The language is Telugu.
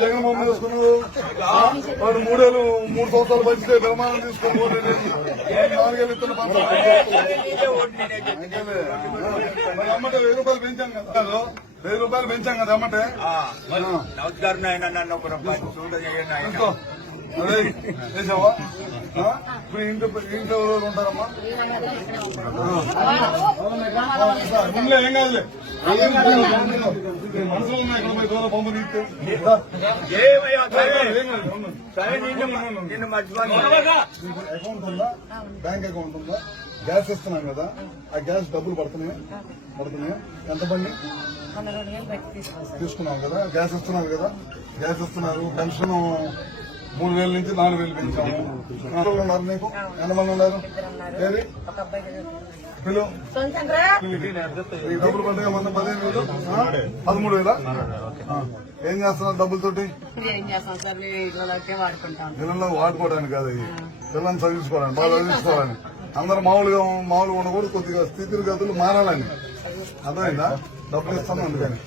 జగన్మోహన్ తీసుకున్నావు వాడు 3 సంవత్సరాలు పంచితే ప్రమాణం తీసుకొని 4 ఏళ్ళు ఇస్తున్న అమ్మటే 1000 రూపాయలు పెంచాం కదా 1000 రూపాయలు పెంచాం కదా అమ్మటే నమస్కారం ఆయన నన్ను ఒక రూపాయి చేసావా ఇప్పుడు ఇంట్లో ఎవరు ఉంటారమ్మా ఇంట్లో ఏం కాదులే మనసులో ఉన్నాయి ఇక్కడ పోయి పంపు తీస్తే అకౌంట్ ఉందా బ్యాంక్ అకౌంట్ ఉందా గ్యాస్ ఇస్తున్నాం కదా ఆ గ్యాస్ డబ్బులు పడుతున్నాయా ఎంత బండి తీసుకున్నాం కదా గ్యాస్ ఇస్తున్నారు కదా గ్యాస్ ఇస్తున్నారు పెన్షన్ 3000 నుంచి 4000 పెంచాము. ఉన్నారు నీకు ఎంతమంది ఉన్నారు ఏది పిలు డబ్బులు పడ్డాయి మొన్న 15,000 13,000 ఏం చేస్తున్నారు డబ్బులతోటి పిల్లల్లో వాడుకోవడానికి కాదు ఇది పిల్లల్ని చదివించుకోవడానికి బాగా చదివించుకోవాలని అందరూ మామూలుగా ఉండకూడదు కొద్దిగా స్థితిగతులు మారాలని అర్థమైందా డబ్బులు ఇస్తాను అందుకని